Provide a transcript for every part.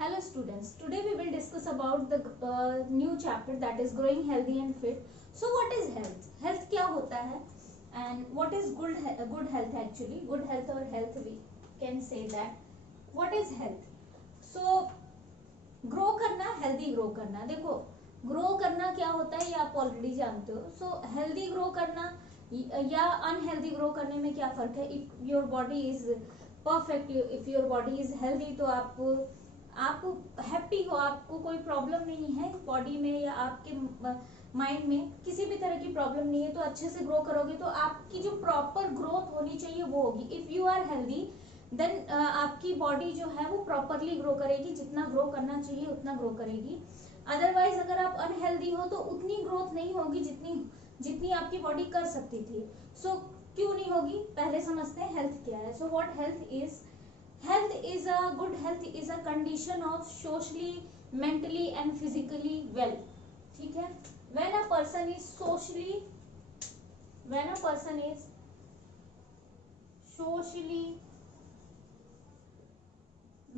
Hello students, today we will discuss about the new chapter that is growing healthy and fit. So what is health? Health क्या होता है and what is good health actually? Good health or health we can say that. What is health? So grow करना, healthy grow करना. देखो grow करना क्या होता है ये आप ऑलरेडी जानते हो. सो हेल्दी ग्रो करना या अनहेल्दी ग्रो करने में क्या फर्क है. If your body is perfect, if your body is healthy तो आप हैप्पी हो, आपको कोई प्रॉब्लम नहीं है बॉडी में या आपके माइंड में किसी भी तरह की प्रॉब्लम नहीं है, तो अच्छे से ग्रो करोगे तो आपकी जो प्रॉपर ग्रोथ होनी चाहिए वो होगी. If you are healthy then आपकी बॉडी जो है वो प्रॉपरली ग्रो करेगी, जितना ग्रो करना चाहिए उतना ग्रो करेगी. अदरवाइज अगर आप अनहेल्दी हो तो उतनी ग्रोथ नहीं होगी जितनी आपकी बॉडी कर सकती थी. सो क्यों नहीं होगी, पहले समझते हैं हेल्थ क्या है. So what health is. Health is a good health is a condition of socially, mentally and physically well. ठीक है. When a person is socially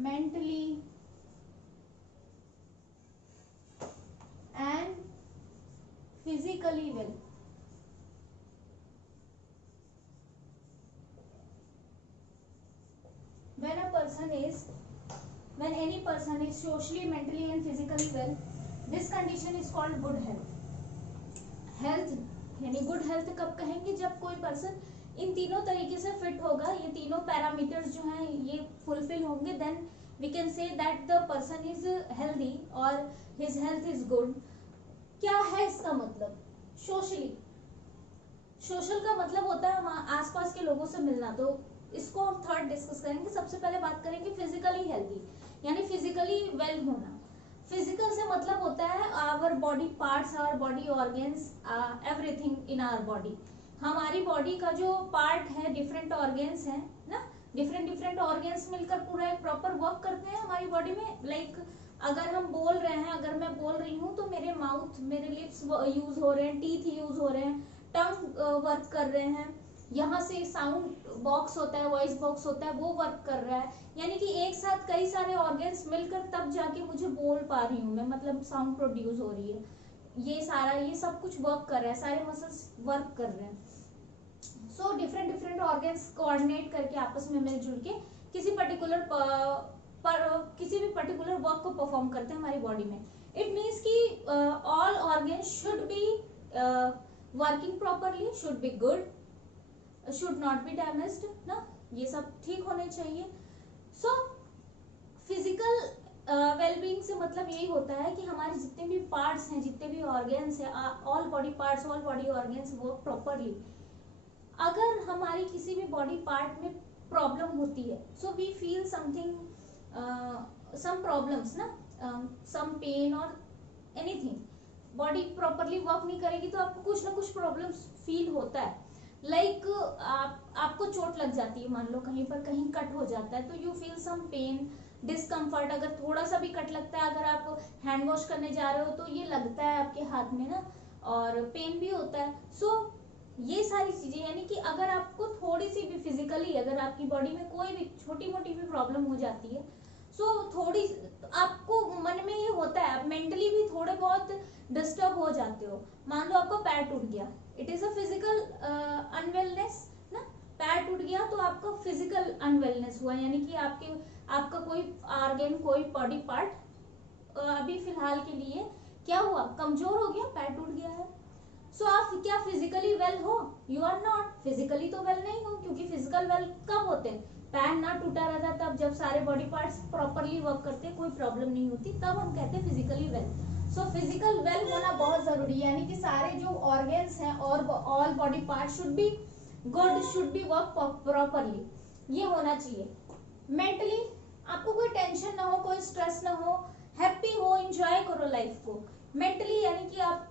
mentally and physically well. When any person is socially, mentally and physically well, this condition is called good health. Health यानी good health कब कहेंगे, जब कोई person in तीनों तरीके से फिट होगा, ये तीनों पैरामीटर्स जो हैं ये फुलफिल होंगे, then we can say that the person is healthy और हिज हेल्थ इज गुड. क्या है इसका मतलब. सोशल का मतलब होता है आसपास के लोगों से मिलना. तो इसको हम थर्ड डिस्कस करेंगे. सबसे पहले बात करेंगे फिजिकली हेल्दी यानी फिजिकली वेल होना. फिजिकल से मतलब होता है our body parts, our body organs, everything in our body. हमारी बॉडी का जो पार्ट है, डिफरेंट ऑर्गेन्स हैं ना, डिफरेंट ऑर्गेन्स मिलकर पूरा एक प्रॉपर वर्क करते हैं हमारी बॉडी में. लाइक अगर हम बोल रहे हैं, अगर मैं बोल रही हूँ तो मेरे माउथ, मेरे लिप्स यूज हो रहे हैं, टीथ यूज हो रहे हैं, टंग वर्क कर रहे हैं, यहाँ से साउंड बॉक्स होता है, वॉइस बॉक्स होता है, वो वर्क कर रहा है. यानी कि एक साथ कई सारे ऑर्गन्स मिलकर तब जाके मुझे बोल पा रही हूँ मैं, मतलब साउंड प्रोड्यूस हो रही है. ये सब कुछ वर्क कर रहा है, सारे मसल्स वर्क कर रहे हैं. सो डिफरेंट ऑर्गन्स कोऑर्डिनेट करके आपस में मिलजुल के किसी भी पर्टिकुलर वर्क को परफॉर्म करते हैं हमारी बॉडी में. इट मीन्स कि all organs should be working properly, should be good, should not be damaged ना, ये सब ठीक होने चाहिए. सो फिजिकल वेलबींग से मतलब यही होता है कि हमारे जितने भी पार्ट्स हैं, जितने भी ऑर्गन्स हैं, all body parts, all body organs work properly. अगर हमारी किसी भी बॉडी पार्ट में प्रॉब्लम होती है, so we feel something, some problems ना, सम पेन और एनीथिंग. बॉडी प्रॉपरली वर्क नहीं करेगी तो आपको कुछ ना कुछ प्रॉब्लम्स फील होता है. लाइक आपको चोट लग जाती है, मान लो कहीं पर कहीं कट हो जाता है, तो you feel some pain, discomfort. अगर थोड़ा सा भी कट लगता है, अगर आप हैंड वॉश करने जा रहे हो तो ये लगता है आपके हाथ में ना, और पेन भी होता है. सो ये सारी चीजें, यानी कि अगर आपको थोड़ी सी भी फिजिकली, अगर आपकी बॉडी में कोई भी छोटी मोटी भी प्रॉब्लम हो जाती है, सो थोड़ी आपको मन में ये होता है, आप मेंटली भी थोड़े बहुत डिस्टर्ब हो जाते हो. मान लो आपका पैर टूट गया, इट इज अ फिजिकल अनवेलनेस ना. पैर टूट गया तो आपका फिजिकल अनवेलनेस हुआ, यानी कि आपका कोई ऑर्गन, कोई बॉडी पार्ट अभी फिलहाल के लिए क्या हुआ, कमजोर हो गया, पैर टूट गया है. सो आप क्या फिजिकली वेल हो? You are not. फिजिकली तो वेल नहीं हो, क्योंकि फिजिकल वेल कब होते हैं, पैर ना टूटा रहता तब, जब सारे बॉडी पार्ट्स प्रॉपरली वर्क करते हैं, कोई प्रॉब्लम नहीं होती, तब हम कहते हैं physically well. So physical well होना बहुत जरूरी है, यानी कि सारे जो ऑर्गन्स हैं और all body part should be good, should be work properly, ये होना चाहिए. मेंटली आपको कोई टेंशन ना हो, कोई स्ट्रेस ना हो, हैप्पी हो, एंजॉय करो लाइफ को. मेंटली यानी कि आप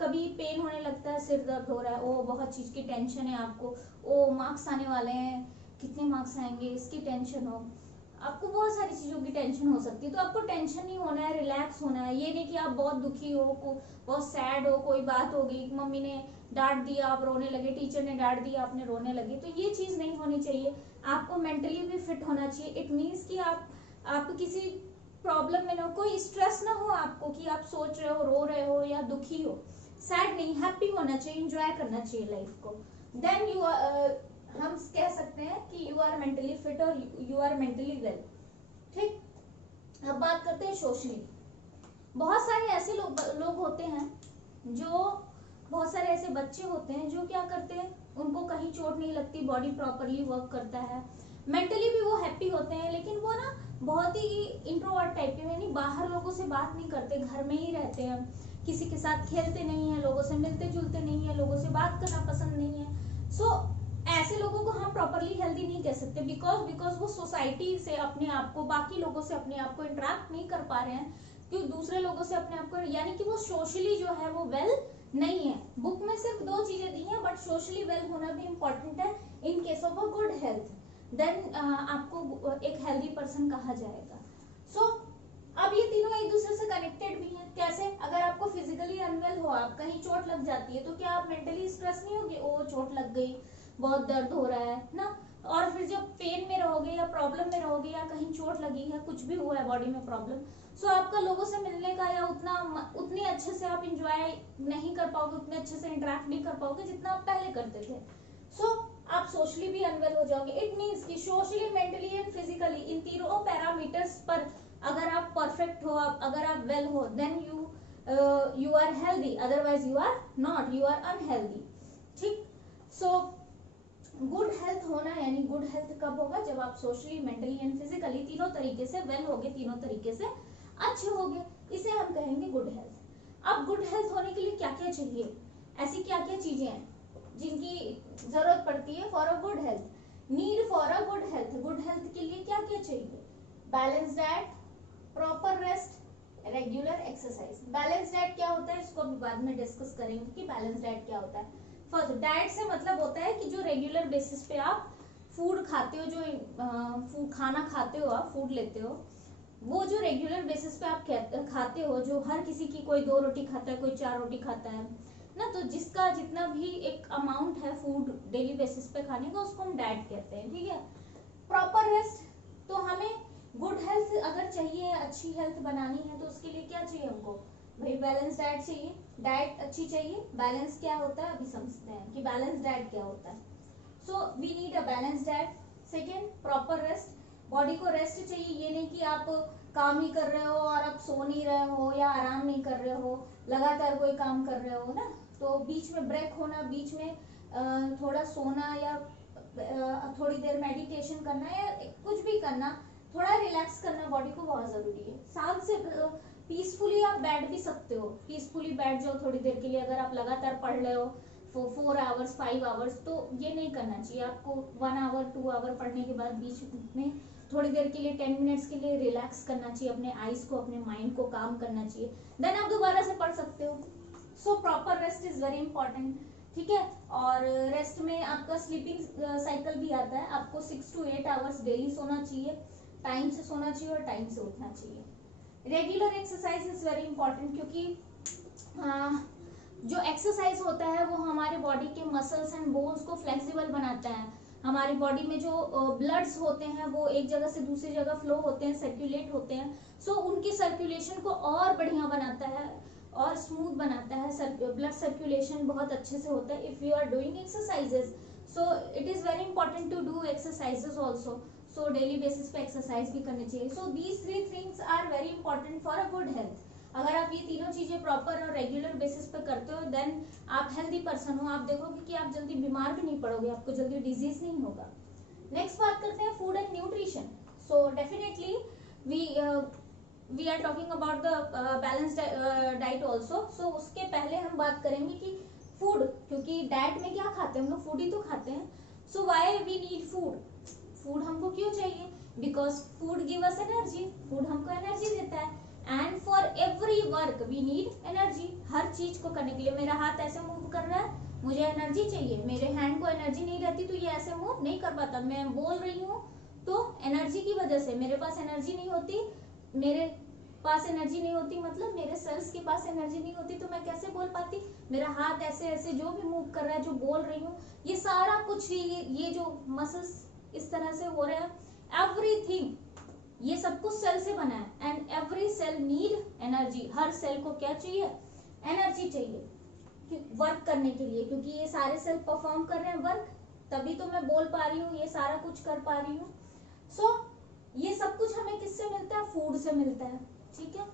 कभी पेन होने लगता है, सिर दर्द हो रहा है, ओ बहुत चीज की टेंशन है आपको, ओ मार्क्स आने वाले हैं, कितने मार्क्स आएंगे इसकी टेंशन हो, आपको बहुत सारी चीजों की टेंशन हो सकती है. तो आपको टेंशन नहीं होना है, रिलैक्स होना है. ये नहीं कि आप बहुत दुखी हो, बहुत सैड हो, कोई बात हो गई, मम्मी ने डांट दिया आप रोने लगे, टीचर ने डांट दिया आपने रोने लगे, तो ये चीज नहीं होनी चाहिए. आपको मेंटली भी फिट होना चाहिए. इट मीन्स कि आप किसी प्रॉब्लम में ना हो, कोई स्ट्रेस ना हो आपको कि आप सोच रहे हो, रो रहे हो या दुखी हो, सैड नहीं, हैप्पी होना चाहिए, एंजॉय करना चाहिए लाइफ को। देन यू हम कह सकते हैं कि यू आर मेंटली फिट और यू आर मेंटली वेल। ठीक, अब बात करते हैं सोशली। बहुत सारे ऐसे लोग होते हैं जो, बहुत सारे ऐसे बच्चे होते हैं जो क्या करते हैं, उनको कहीं चोट नहीं लगती, बॉडी प्रॉपरली वर्क करता है, मेंटली भी वो हैप्पी होते हैं, लेकिन वो ना बहुत ही इंट्रोवर्ट टाइप के, यानी बाहर लोगों से बात नहीं करते, घर में ही रहते हैं, किसी के साथ खेलते नहीं है, लोगों से मिलते जुलते नहीं है, लोगों से बात करना पसंद नहीं है। सो ऐसे लोगों को हम प्रॉपरली हेल्दी नहीं कह सकते, बिकॉज वो सोसाइटी से अपने आप को, बाकी लोगों से अपने आप को इंटरेक्ट नहीं कर पा रहे हैं, क्योंकि दूसरे लोगों से अपने आप को, यानी कि वो सोशली जो है वो वेल नहीं है। बुक में सिर्फ 2 चीजें दी हैं, बट सोशली वेल होना भी इंपॉर्टेंट है in case of a good health, then आपको एक हेल्दी पर्सन कहा जाएगा। सो अब ये तीनों एक दूसरे से कनेक्टेड भी हैं। कैसे? अगर आपको फिजिकली अनवेल हो, आप कहीं चोट लग जाती है, तो क्या आप मेंटली स्ट्रेस नहीं होगे, ओ चोट लग गई, बहुत दर्द हो रहा है ना। और फिर जब पेन में रहोगे या प्रॉब्लम में रहोगे या कहीं चोट लगी है, कुछ भी हुआ है बॉडी में प्रॉब्लम, सो आपका लोगों से मिलने का या उतने अच्छे से आप इंजॉय नहीं कर पाओगे, उतने अच्छे से इंटरेक्ट नहीं कर पाओगे जितना आप पहले करते थे। सो आप सोशली भी अनवेल हो जाओगे। इट मीन्स कि सोशली, मेंटली एंड फिजिकली, इन तीनों पैरामीटर्स पर अगर आप परफेक्ट हो, अगर आप वेल हो, then you are healthy, otherwise you are not, you are unhealthy. ठीक, सो गुड हेल्थ होना, यानी गुड हेल्थ कब होगा, जब आप सोशली, मेंटली एंड फिजिकली तीनों तरीके से वेल होगे, तीनों तरीके से अच्छे होगे, इसे हम कहेंगे गुड हेल्थ। अब गुड हेल्थ होने के लिए क्या क्या चाहिए, ऐसी क्या क्या चीजें हैं जिनकी जरूरत पड़ती है for a good health. Need for a good health, good health के लिए क्या क्या चाहिए? Balance diet, proper rest, regular exercise. Balance diet क्या होता है, इसको अभी बाद में डिस्कस करेंगे कि बैलेंस डाइट क्या होता है। फर्स्ट, डाइट से मतलब होता है कि जो रेगुलर बेसिस पे आप फूड खाते हो, जो खाना खाते हो, आप फूड लेते हो, वो जो रेगुलर बेसिस पे आप खाते हो, जो हर किसी की, कोई 2 रोटी खाता है, कोई 4 रोटी खाता है ना, तो जिसका जितना भी एक अमाउंट है फूड डेली बेसिस पे खाने का, उसको हम डाइट कहते हैं। ठीक है, प्रॉपर रेस्ट, तो हमें गुड हेल्थ अगर चाहिए, अच्छी हेल्थ बनानी है, तो उसके लिए क्या चाहिए हमको? भाई बैलेंस डाइट चाहिए, डाइट अच्छी चाहिए। बैलेंस क्या होता है अभी समझते हैं कि बैलेंस डाइट क्या होता है। So we need a balance diet. Second, proper rest, body को रेस्ट चाहिए, ये नहीं कि आप काम ही कर रहे हो और आप सो नहीं रहे हो या आराम नहीं कर रहे हो, लगातार कोई काम कर रहे हो ना, तो बीच में ब्रेक होना, बीच में थोड़ा सोना या थोड़ी देर मेडिटेशन करना या कुछ भी करना, थोड़ा रिलैक्स करना बॉडी को बहुत जरूरी है। साथ से पीसफुली आप बैठ भी सकते हो, पीसफुली बैठ जाओ थोड़ी देर के लिए। अगर आप लगातार पढ़ रहे हो 4 आवर्स 5 आवर्स, तो ये नहीं करना चाहिए आपको। 1 आवर 2 आवर पढ़ने के बाद बीच में थोड़ी देर के लिए 10 मिनट्स के लिए रिलैक्स करना चाहिए, अपने आईज को, अपने माइंड को काम करना चाहिए, देन आप दोबारा से पढ़ सकते हो। So proper rest is very important. ठीक है, और रेस्ट में आपका स्लीपिंग साइकिल भी आता है, आपको 6 to 8 आवर्स डेली सोना चाहिए, टाइम से सोना चाहिए और टाइम से उठना चाहिए। Regular exercise is very important, क्योंकि जो एक्सरसाइज होता है वो हमारे बॉडी के मसल्स एंड बोन्स को फ्लेक्सिबल बनाता है। हमारी बॉडी में जो ब्लड्स होते हैं वो एक जगह से दूसरी जगह फ्लो होते हैं, सर्कुलेट होते हैं, सो उनकी सर्कुलेशन को और बढ़िया बनाता है और स्मूथ बनाता है। ब्लड सर्कुलेशन बहुत अच्छे से होता है if you are doing exercises. So it is very important to do exercises also. So daily basis पे एक्सरसाइज भी करनी चाहिए। So these 3 things are very important for a good health. अगर आप ये तीनों चीजें प्रॉपर और रेगुलर बेसिस पे करते हो, देन आप हेल्दी पर्सन हो। आप देखोगे कि आप जल्दी बीमार भी नहीं पड़ोगे, आपको जल्दी डिजीज नहीं होगा। नेक्स्ट बात करते हैं food and nutrition. So definitely we are talking about the balance diet also. So उसके पहले हम बात करेंगे कि फूड, क्योंकि डाइट में क्या खाते हैं हम लोग, फूड ही तो खाते हैं। So why we need food, food हमको क्यों चाहिए? Because food give us energy, food हमको एनर्जी देता है। And for every work we need energy, हर चीज को करने के लिए। मेरा हाथ ऐसे मूव कर रहा है, मुझे एनर्जी चाहिए। मेरे हैंड को एनर्जी नहीं रहती तो ये ऐसे मूव नहीं कर पाता। मैं बोल रही हूँ तो एनर्जी की वजह से, मेरे पास एनर्जी नहीं होती, मेरे पास एनर्जी नहीं होती मतलब मेरे सेल्स के पास एनर्जी नहीं होती तो मैं कैसे बोल पाती? मेरा हाथ ऐसे ऐसे जो भी मूव कर रहा है, जो बोल रही हूँ, ये सारा कुछ ये जो मसल्स इस तरह से हो रहा है, एवरीथिंग ये सब कुछ सेल से बना है and every cell need energy. हर सेल को क्या चाहिए? एनर्जी चाहिए वर्क करने के लिए, क्योंकि ये सारे सेल परफॉर्म कर रहे हैं वर्क, तभी तो मैं बोल पा रही हूँ, ये सारा कुछ कर पा रही हूँ। सो ये सब कुछ हमें किससे मिलता है? फूड से मिलता है, ठीक है।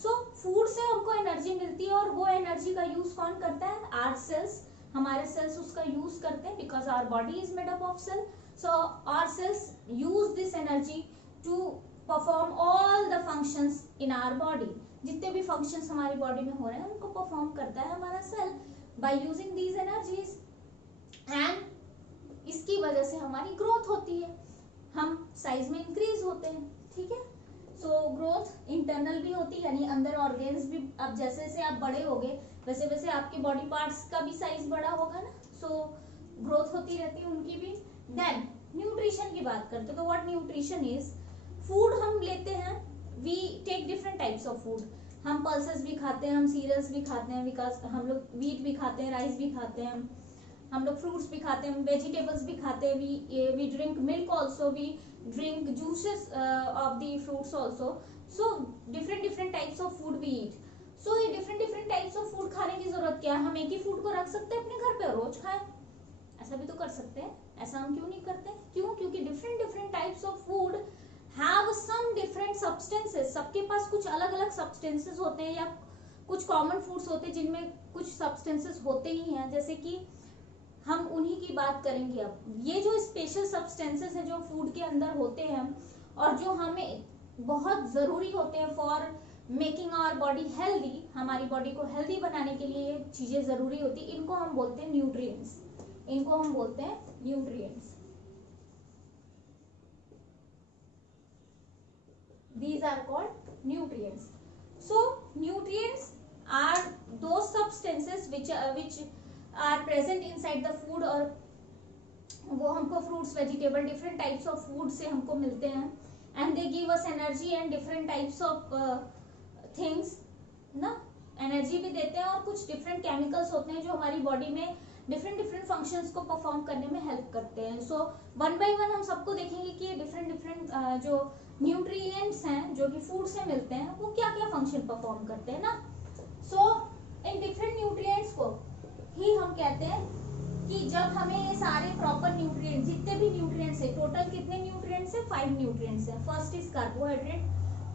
सो फूड से हमको एनर्जी मिलती है और वो एनर्जी का यूज कौन करता है? आवर सेल्स, हमारे सेल्स उसका यूज करते हैं because our body is made up of cell. So our cells use this energy to perform all the functions in our body. जितने भी फंक्शंस हमारी बॉडी में हो रहे हैं उनको परफॉर्म करता है हमारा cell by using these energies, and इसकी वजह से हमारी ग्रोथ होती है, हम साइज में इंक्रीज होते हैं, ठीक है। सो ग्रोथ इंटरनल भी होती है, यानी अंदर ऑर्गेन्स भी, अब जैसे जैसे आप बड़े होगे वैसे वैसे आपके बॉडी पार्ट्स का भी साइज बड़ा होगा ना, सो ग्रोथ होती रहती है उनकी भी। देन न्यूट्रिशन की बात करते हैं, तो व्हाट न्यूट्रिशन इज? फूड हम लेते हैं, we take different types of food. हम पल्सेस भी खाते हैं, हम सीरियल्स भी खाते हैं, बिकॉज हम लोग वीट भी खाते हैं, राइस भी खाते हैं, हम लोग फ्रूट्स भी खाते हैं, वेजिटेबल्स भी खाते हैं, we drink milk also, we drink juices of the fruits also. So different different types of food we eat. So ये different different types of food खाने की जरूरत क्या है? हम एक ही फूड को रख सकते हैं अपने घर पे और रोज खाएं, ऐसा भी तो कर सकते हैं। ऐसा हम क्यों नहीं करते? क्यों? क्योंकि different different types of food have some different substances. सबके पास कुछ अलग अलग सब्सटेंसेस होते हैं, या कुछ कॉमन फूड्स होते हैं जिनमें कुछ सब्सटेंसेस होते ही हैं, जैसे कि हम उन्हीं की बात करेंगे अब। ये जो स्पेशल सब्सटेंसेस हैं जो फूड के अंदर होते हैं और जो हमें बहुत जरूरी होते हैं for making our body healthy, हमारी बॉडी को हेल्दी बनाने के लिए ये चीजें जरूरी होती है, इनको हम बोलते हैं न्यूट्रिएंट्स। इनको हम बोलते हैं nutrients. These are called nutrients. So nutrients are those substances which are present inside the food, और वो हमको fruits, vegetable, different types of food से हमको मिलते हैं, and they give us energy and different types of things ना, energy भी देते हैं, और कुछ डिफरेंट केमिकल्स होते हैं जो हमारी बॉडी में डिफरेंट डिफरेंट फंक्शंस को परफॉर्म करने में हेल्प करते हैं। सो वन बाय वन हम सबको देखेंगे कि डिफरेंट डिफरेंट जो न्यूट्रिएंट्स हैं जो कि फूड से मिलते हैं वो क्या क्या फंक्शन परफॉर्म करते हैं ना। सो इन डिफरेंट न्यूट्रिएंट्स को ही हम कहते हैं कि जब हमें ये सारे प्रॉपर न्यूट्रिएंट्स, जितने भी न्यूट्रिएंट्स है, टोटल कितने न्यूट्रिएंट्स है? 5 न्यूट्रिएंट्स है। First is carbohydrate,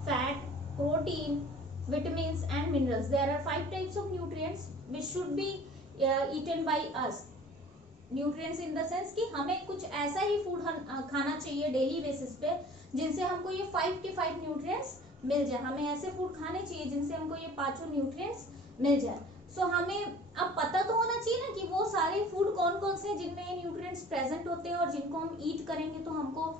fat, protein, vitamins and minerals. There are 5 types of nutrients which should be eaten by us. Nutrients in the sense कि हमें कुछ ऐसा ही फूड खाना चाहिए डेली बेसिस पे जिनसे हमको ये 5 के 5 न्यूट्रिएंट्स मिल जाए। हमें ऐसे फूड खाने चाहिए जिनसे हमको ये 5 न्यूट्रिएंट्स मिल जाए। सो हमें अब पता तो होना चाहिए ना कि वो सारे फूड कौन कौन से हैं जिनमें ये न्यूट्रिएंट्स प्रेजेंट होते हैं और जिनको हम ईट करेंगे तो हमको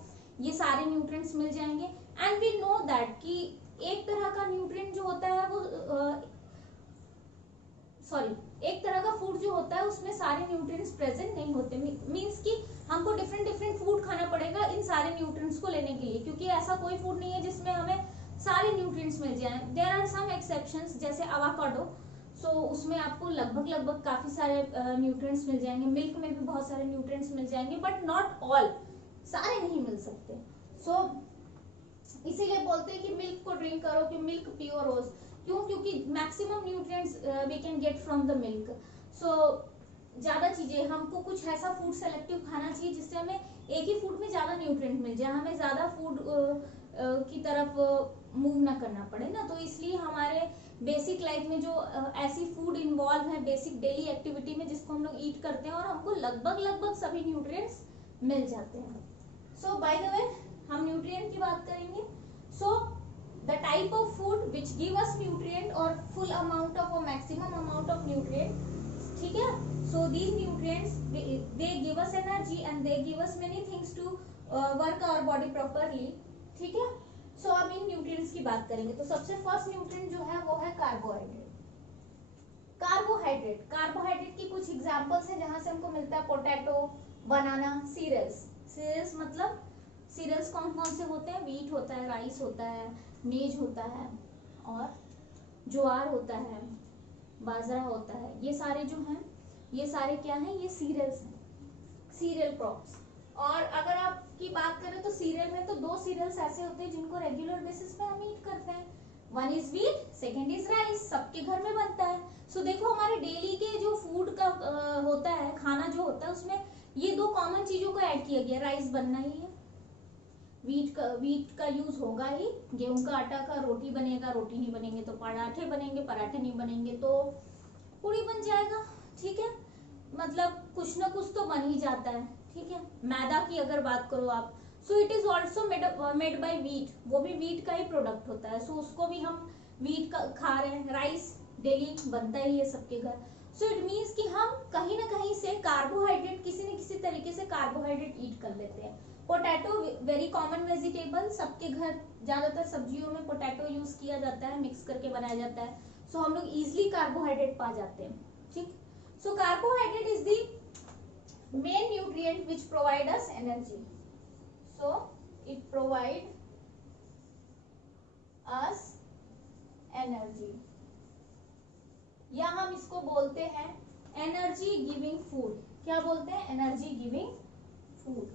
ये सारे न्यूट्रिएंट्स मिल जाएंगे। एंड वी नो दैट कि एक तरह का न्यूट्रिएंट जो होता है वो एक तरह का फूड जो होता है उसमें सारे न्यूट्रिएंट्स प्रेजेंट नहीं होते। मींस कि हमको डिफरेंट डिफरेंट फूड खाना पड़ेगा इन सारे न्यूट्रिएंट्स को लेने के लिए, क्योंकि ऐसा कोई फूड नहीं है जिसमें हमें सारे न्यूट्रिएंट्स मिल जाएं। देयर आर सम एक्सेप्शंस, जैसे अवाकाडो, सो उसमें आपको लगभग काफी सारे न्यूट्रिएंट्स मिल जाएंगे। मिल्क में भी बहुत सारे न्यूट्रिएंट्स मिल जाएंगे, बट नॉट ऑल, सारे नहीं मिल सकते। सो इसीलिए बोलते हैं कि मिल्क को ड्रिंक करो, कि मिल्क पियो रोज। क्यों? क्योंकि maximum nutrients we can get from the milk. So ज्यादा चीजें, हमको कुछ ऐसा फूड सेलेक्टिव खाना चाहिए जिससे हमें एक ही फूड में ज्यादा न्यूट्रिएंट मिल जाए, हमें ज्यादा फूड की तरफ मूव ना करना पड़े ना। तो इसलिए हमारे बेसिक लाइफ में जो ऐसी फूड इन्वॉल्व है बेसिक डेली एक्टिविटी में जिसको हम लोग ईट करते हैं और हमको लगभग सभी न्यूट्रिएंट्स मिल जाते हैं। सो बाय द वे हम न्यूट्रिएंट की बात करेंगे। So the type of food which give us nutrient और फुल अमाउंट ऑफ और मैक्सिमम अमाउंट ऑफ न्यूट्रिएंट, ठीक है। So these nutrients they give us energy and they give us many things to work our body properly, ठीक है। सो अब इन nutrients की बात करेंगे। तो सबसे फर्स्ट न्यूट्रिएंट जो है वो है कार्बोहाइड्रेट। कार्बोहाइड्रेट की कुछ एग्जांपल्स हैं जहां से हमको मिलता है पोटैटो, बनाना, सीरियल्स मतलब सीरियल्स कौन कौन से होते हैं? व्हीट होता है, राइस होता है, मेज होता है, और ज्वार होता है, बाजरा होता है। ये सारे जो हैं ये सारे क्या हैं? ये सीरियल्स हैं, सीरियल क्रॉप्स। और अगर आपकी बात करें तो सीरियल में तो 2 सीरियल्स ऐसे होते हैं जिनको रेगुलर बेसिस पे हम ईट करते हैं. One is wheat, second is rice, सबके घर में बनता है. सो देखो हमारे डेली के जो फूड का होता है, खाना जो होता है, उसमें ये दो कॉमन चीजों को ऐड किया गया. राइस बनना ही है, वीट का यूज होगा ही, गेहूं का आटा का रोटी बनेगा, रोटी नहीं बनेंगे तो पराठे बनेंगे, पराठे नहीं बनेंगे तो पूरी बन जाएगा. ठीक है, मतलब कुछ ना कुछ तो बन ही जाता है. ठीक है, मैदा की अगर बात करो आप, सो it is also made by wheat, वो भी वीट का ही प्रोडक्ट होता है. सो उसको भी हम वीट का खा रहे हैं. राइस डेली बनता ही है सबके घर. सो इट मीन्स कि हम कहीं ना कहीं से कार्बोहाइड्रेट, किसी न किसी तरीके से कार्बोहाइड्रेट ईट कर लेते हैं. पोटैटो वेरी कॉमन वेजिटेबल, सबके घर ज्यादातर सब्जियों में पोटैटो यूज किया जाता है, मिक्स करके बनाया जाता है. सो हम लोग इजिली कार्बोहाइड्रेट पा जाते हैं. ठीक, so carbohydrate is the main nutrient which provide us energy. So it provide us energy, या हम इसको बोलते हैं एनर्जी गिविंग फूड. क्या बोलते हैं? Energy giving food.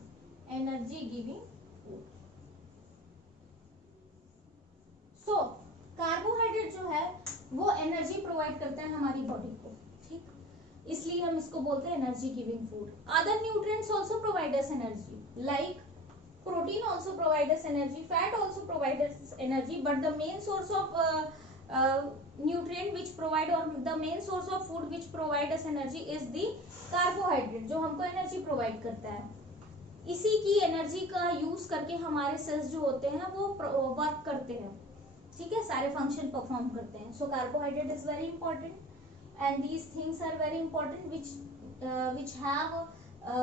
Energy giving food. So carbohydrate जो है वो एनर्जी प्रोवाइड करता है हमारी बॉडी को. ठीक, इसलिए हम इसको बोलते हैं energy giving food. Other nutrients also provide us energy, like protein also provide us energy, fat also provide us energy, but the main source of nutrient which provide, or the main source of food which provide us energy is the carbohydrate, जो हमको energy provide करता है. इसी की energy का use करके हमारे sales जो होते हैं वो वर्क करते हैं. ठीक है, सारे फंक्शन परफॉर्म करते हैं. So carbohydrate is very important and these things are very important which have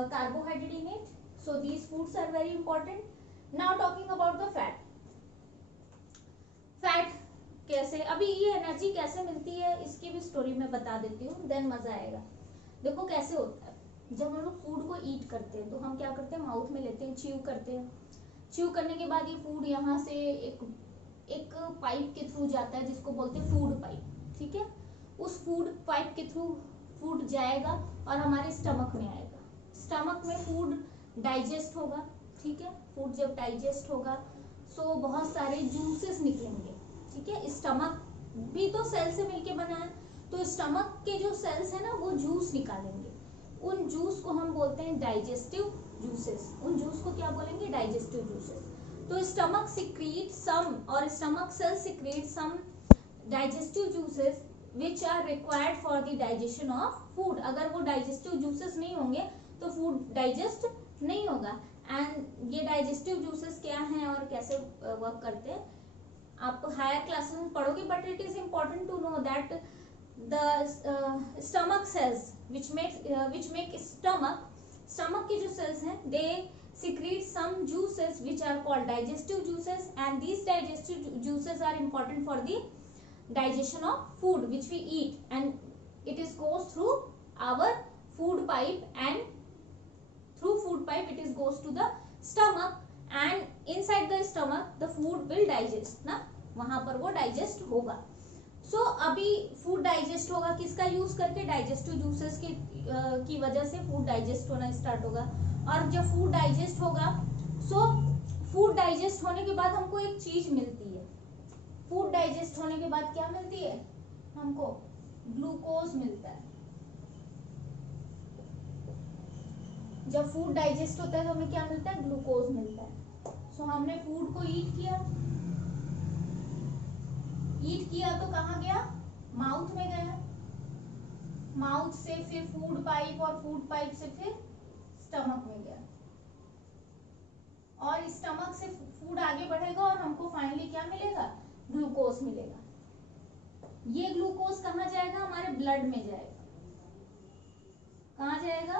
carbohydrate in it. So these foods are very important. Now talking about the fat. Fat कैसे, अभी ये एनर्जी कैसे मिलती है इसकी भी स्टोरी मैं बता देती हूँ, देन मजा आएगा. देखो कैसे होता है. जब हम लोग फूड को ईट करते हैं तो हम क्या करते हैं, माउथ में लेते हैं, च्यू करते हैं. च्यू करने के बाद ये फूड यहाँ से एक पाइप के थ्रू जाता है जिसको बोलते हैं फूड पाइप. ठीक है, उस फूड पाइप के थ्रू फूड जाएगा और हमारे स्टमक में आएगा. स्टमक में फूड डाइजेस्ट होगा. ठीक है, फूड जब डाइजेस्ट होगा सो बहुत सारे जूसेस निकलेंगे. ठीक है, स्टमक भी तो सेल से मिलके बना है, तो स्टमक के जो सेल्स है ना वो जूस निकालेंगे. उन जूस को हम बोलते हैं डाइजेस्टिव जूसेस. उन जूस को क्या बोलेंगे? Digestive juices. तो स्टमक सिक्रीट सम, और stomach cell secrete some digestive juices which are required for the digestion of food. अगर वो डाइजेस्टिव जूसेस नहीं होंगे तो फूड डाइजेस्ट नहीं होगा. एंड ये डाइजेस्टिव जूसेस क्या हैं और कैसे वर्क करते हैं आप हायर क्लासेस में पढ़ोगे, but it is important to know that the stomach cells which make stomach के जो cells हैं they secrete some juices which are called digestive juices, and these digestive juices are important for the digestion of food which we eat, and it is goes through our food pipe, and through food pipe it is goes to the stomach, and inside the stomach the food will digest ना, वहां पर वो digest होगा. सो अभी food digest होगा किसका use करके? Digestive juices की वजह से फूड डाइजेस्ट होना स्टार्ट होगा. और जब फूड डाइजेस्ट होगा सो फूड डाइजेस्ट होने के बाद हमको एक चीज मिलती है. फूड डाइजेस्ट होने के बाद क्या मिलती है? हमको ग्लूकोज मिलता है. जब फूड डाइजेस्ट होता है तो हमें क्या मिलता है? ग्लूकोज मिलता है. सो हमने फूड को ईट किया तो कहाँ गया? माउथ में गया. माउथ से फिर फूड पाइप, और फूड पाइप से फिर स्टमक में गया, और स्टमक से फूड आगे बढ़ेगा और हमको फाइनली क्या मिलेगा? ग्लूकोज मिलेगा. ये ग्लूकोज कहाँ जाएगा? हमारे ब्लड में जाएगा. कहाँ जाएगा?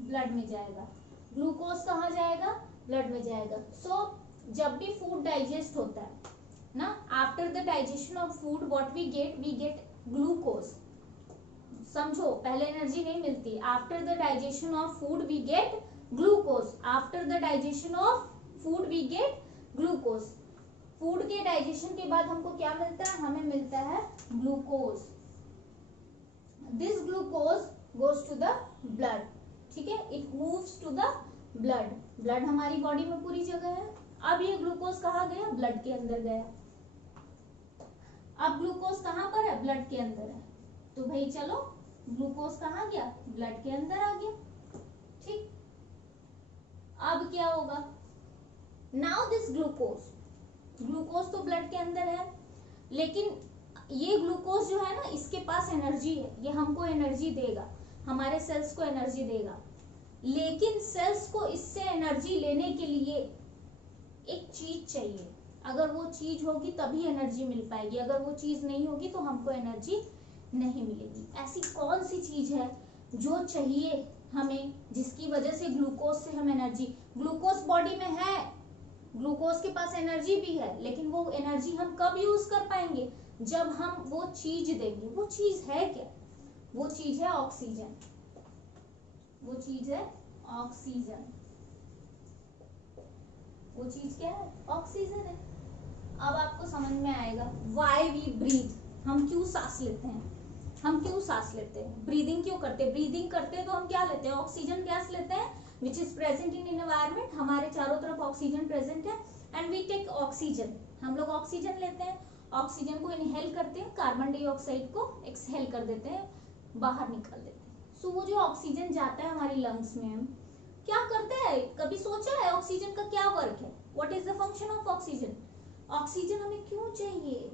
ब्लड में जाएगा. ग्लूकोज कहाँ जाएगा? ब्लड में जाएगा. सो जब भी फूड डाइजेस्ट होता है ना, after the digestion of food what we get glucose. समझो, पहले एनर्जी नहीं मिलती. After the digestion of food we get glucose. After the digestion of food we get glucose. Food के डाइजेशन के बाद हमको क्या मिलता है? हमें मिलता है glucose. This glucose goes to the blood. ठीक है, it moves to the blood. Blood हमारी बॉडी में पूरी जगह है. अब ये ग्लूकोज कहाँ गया? ब्लड के अंदर गया। अब ग्लूकोज कहाँ पर है? ब्लड के अंदर है। तो भाई चलो ग्लूकोज कहाँ गया? ब्लड के अंदर आ गया। ठीक, अब क्या होगा? नाउ दिस ग्लूकोज, ग्लूकोज तो ब्लड के अंदर है, लेकिन ये ग्लूकोज जो है ना, इसके पास एनर्जी है, ये हमको एनर्जी देगा, हमारे सेल्स को एनर्जी देगा। लेकिन सेल्स को इससे एनर्जी लेने के लिए एक चीज चाहिए। अगर वो चीज होगी तभी एनर्जी मिल पाएगी, अगर वो चीज नहीं होगी तो हमको एनर्जी नहीं मिलेगी। ऐसी कौन सी चीज है जो चाहिए हमें, जिसकी वजह से ग्लूकोज से हम एनर्जी, ग्लूकोज बॉडी में है, ग्लूकोज के पास एनर्जी भी है, लेकिन वो एनर्जी हम कब यूज कर पाएंगे? जब हम वो चीज देंगे। वो चीज है क्या? वो चीज है ऑक्सीजन। वो चीज है ऑक्सीजन। वो चीज क्या है? ऑक्सीजन है। अब आपको समझ में आएगा व्हाई वी ब्रीथ, हम क्यों सांस लेते हैं, हम क्यों सांस लेते हैं, ब्रीदिंग क्यों करते हैं। ब्रीदिंग करते हैं तो हम क्या लेते हैं? ऑक्सीजन गैस लेते हैं, which is present in environment, हमारे चारों तरफ ऑक्सीजन प्रेजेंट है, एंड वी टेक ऑक्सीजन, हम लोग ऑक्सीजन लेते हैं, ऑक्सीजन को इनहेल करते हैं, कार्बन डाइऑक्साइड को एक्सहेल कर देते हैं, बाहर निकाल देते हैं। सो वो जो ऑक्सीजन जाता है हमारी लंग्स में, हम क्या करते हैं? कभी सोचा है ऑक्सीजन का क्या वर्क है? What is the function of oxygen? Oxygen हमें क्यों चाहिए?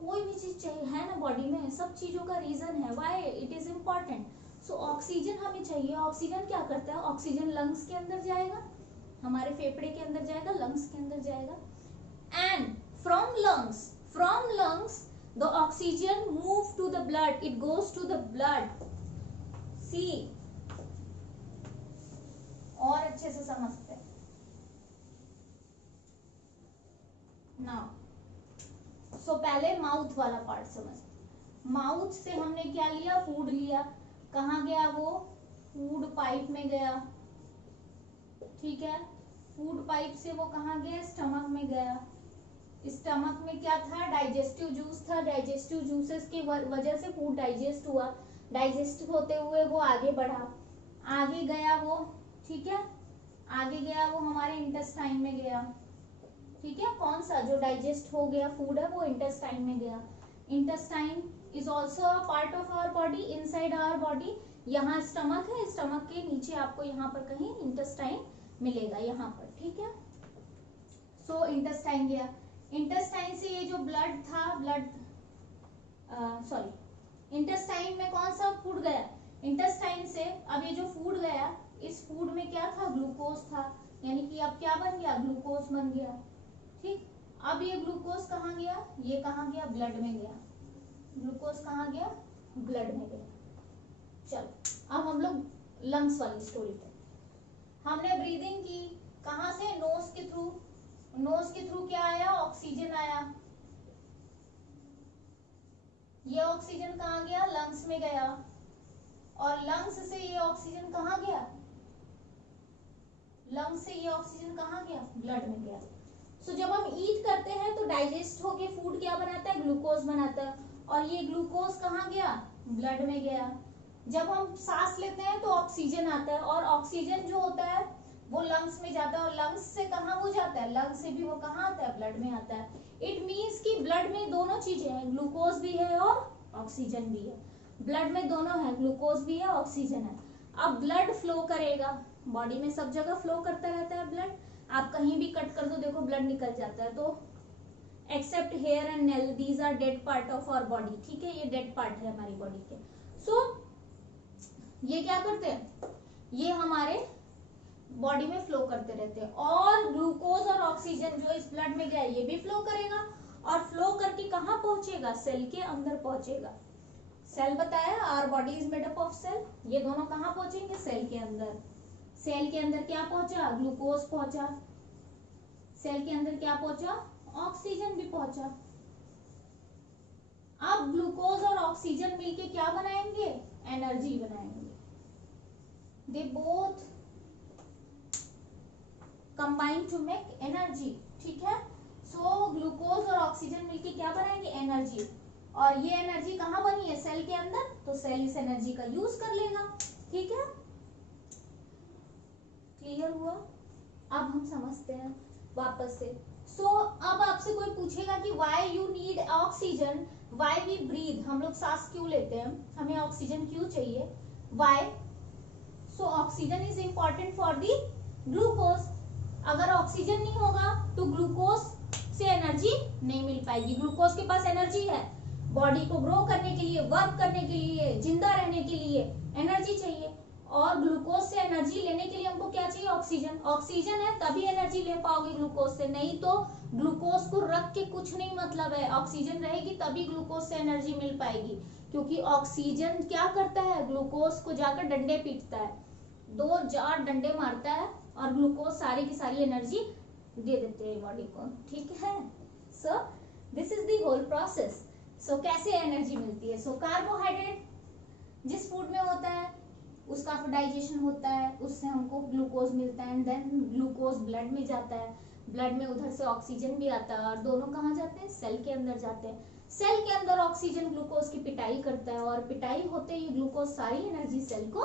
कोई भी चीज चाहिए है ना बॉडी में, सब चीजों का रीजन है why it is important. So oxygen हमें चाहिए। ऑक्सीजन क्या करता है? ऑक्सीजन लंग्स के अंदर जाएगा, हमारे फेफड़े के अंदर जाएगा, लंग्स के अंदर जाएगा, and from lungs the oxygen move to the blood, it goes to the blood। see, और अच्छे से समझते हैं नाउ। सो पहले माउथ वाला पार्ट समझते। माउथ से हमने क्या लिया? फूड लिया। कहाँ गया वो? फूड पाइप में गया। ठीक है, फूड पाइप से वो कहाँ गया? स्टमक में गया। स्टमक में क्या था? डाइजेस्टिव जूस था। डाइजेस्टिव जूसेस की वजह से फूड डाइजेस्ट हुआ। डाइजेस्ट होते हुए वो आगे बढ़ा, आगे गया वो, ठीक है, आगे गया वो हमारे इंटेस्टाइन में गया। ठीक है, कौन सा? जो डाइजेस्ट हो गया फूड है वो इंटेस्टाइन में गया। Intestine is also a part of our body, inside our body. यहाँ स्टमक है, स्टमक के नीचे आपको यहाँ पर कहीं इंटेस्टाइन मिलेगा, यहाँ पर। ठीक है, सो इंटेस्टाइन गया। इंटेस्टाइन से ये जो ब्लड था, इंटेस्टाइन में कौन सा फूड गया? इंटेस्टाइन से अब ये जो फूड गया, इस फूड में क्या था? ग्लूकोज था, यानी कि अब क्या बन गया? ग्लूकोज बन गया। ठीक, अब ये ग्लूकोज कहाँ गया? ये कहाँ गया? ब्लड में गया। ग्लूकोज कहाँ गया? ब्लड में गया। चलो अब हम लोग लंग्स वाली स्टोरी पे। हमने ब्रीदिंग की, कहाँ से? नोज के थ्रू। नोज के थ्रू क्या आया? ऑक्सीजन आया। ये ऑक्सीजन कहाँ गया? लंग्स में गया। और लंग्स से ये ऑक्सीजन कहाँ गया? लंग्स से ये ऑक्सीजन कहाँ गया? ब्लड में गया। सो जब हम ईट करते हैं तो डाइजेस्ट होके फूड क्या बनाता है? ग्लूकोज बनाता है, और ये ग्लूकोज कहाँ गया? ब्लड में गया। जब हम सांस लेते हैं तो ऑक्सीजन आता है, और ऑक्सीजन जो होता है वो लंग्स में जाता है, और लंग्स से कहाँ वो जाता है? लंग्स से भी वो कहाँ आता है? ब्लड में आता है। इट मीन्स कि ब्लड में दोनों चीजें हैं, ग्लूकोज भी है और ऑक्सीजन भी है। ब्लड में दोनों है, ग्लूकोज भी है, ऑक्सीजन है। अब ब्लड फ्लो करेगा, बॉडी में सब जगह फ्लो करता रहता है ब्लड। आप कहीं भी कट कर दो, देखो ब्लड निकल जाता है। तो except hair and nail, these are dead part of our body. ठीक है, ये डेड पार्ट है हमारी बॉडी के। सो ये क्या करते हैं? ये हमारे बॉडी में फ्लो करते रहते हैं, और ग्लूकोज और ऑक्सीजन जो इस ब्लड में गया ये भी फ्लो करेगा, और फ्लो करके कहाँ पहुंचेगा? सेल के अंदर पहुंचेगा। सेल बताया, our body is made up of cell. ये दोनों कहाँ पहुंचेंगे? सेल के अंदर। सेल के अंदर क्या पहुंचा? ग्लूकोज पहुंचा। सेल के अंदर क्या पहुंचा? ऑक्सीजन भी पहुंचा। अब ग्लूकोज और ऑक्सीजन मिलके क्या बनाएंगे? एनर्जी बनाएंगे। They both combine to make energy. ठीक है, सो ग्लूकोज और ऑक्सीजन मिलके क्या बनाएंगे? एनर्जी। और ये एनर्जी कहाँ बनी है? सेल के अंदर। तो सेल इस एनर्जी का यूज कर लेगा। ठीक है, क्लियर हुआ? अब हम समझते हैं वापस से। सो अब आपसे कोई पूछेगा कि why you need oxygen, why we breathe, हम लोग सांस क्यों लेते हैं, हमें ऑक्सीजन क्यों चाहिए, why. So oxygen is important for the glucose. अगर ऑक्सीजन नहीं होगा तो ग्लूकोज से एनर्जी नहीं मिल पाएगी। ग्लूकोज के पास एनर्जी है, बॉडी को ग्रो करने के लिए, वर्क करने के लिए, जिंदा रहने के लिए एनर्जी चाहिए, और ग्लूकोज से एनर्जी लेने के लिए हमको क्या चाहिए, ऑक्सीजन। ऑक्सीजन है तभी एनर्जी ले पाओगे ग्लूकोज से, नहीं तो ग्लूकोज को रख के कुछ नहीं मतलब है। ऑक्सीजन रहेगी तभी ग्लूकोज से एनर्जी मिल पाएगी, क्योंकि ऑक्सीजन क्या करता है, ग्लूकोज को जाकर डंडे पीटता है, 2-4 डंडे मारता है और ग्लूकोज सारी की सारी एनर्जी दे देते हैं बॉडी को, ठीक है। So this is the whole process. So कैसे एनर्जी मिलती है, सो कार्बोहाइड्रेट जिस फूड में होता है उसका डाइजेशन होता है, उससे हमको ग्लूकोज मिलता है, एंड देन ग्लूकोज ब्लड में जाता है, ब्लड में उधर से ऑक्सीजन भी आता है, और दोनों कहाँ जाते हैं, सेल के अंदर जाते हैं। सेल के अंदर ऑक्सीजन ग्लूकोज की पिटाई करता है, और पिटाई होते ही ग्लूकोज सारी एनर्जी सेल को